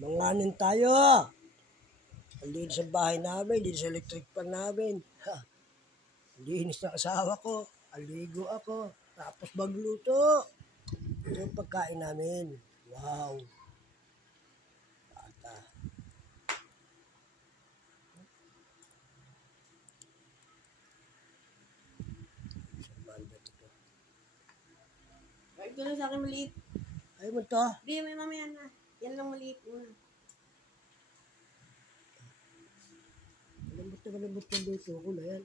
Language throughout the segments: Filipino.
Manganin tayo. Linis sa bahay namin, linis sa electric pan namin. Ha. Linis ng asawa ko, aligo ako, tapos magluto. Ito yung pagkain namin. Wow. Bata. Ay, ito na sa akin maliit. Ayaw mo to? Hindi, may mamaya na. Yan lang maliit muna. Malambot na luto ko na yan.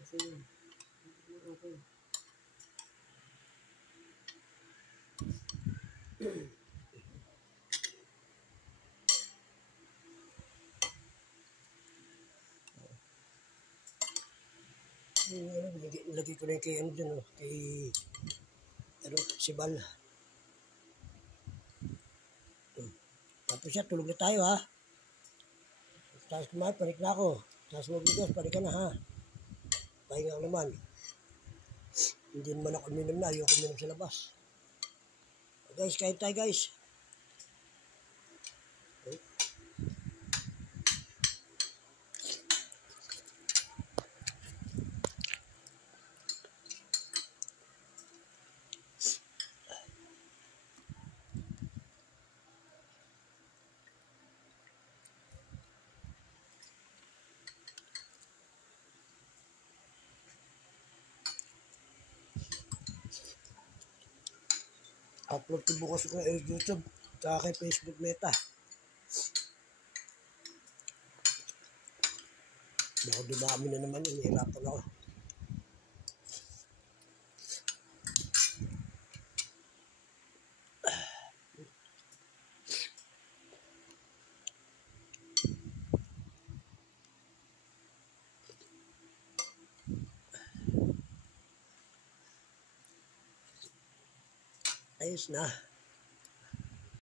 Sige. Okay. Lagay ko na yung kay ano dyan, kay si Bal. Tapos siya, tulog na tayo ha. Tapos kumain, panik na ako. Tapos magbigos, panik ka na ha. Pahinga ko naman. Hindi naman ako uminom na, ayoko uminom sa labas. Guys, kain tayo guys. Upload ko bukas ko sa YouTube sa aking Facebook Meta. Baka dumami na naman yun, hirapan ako. Ayos na.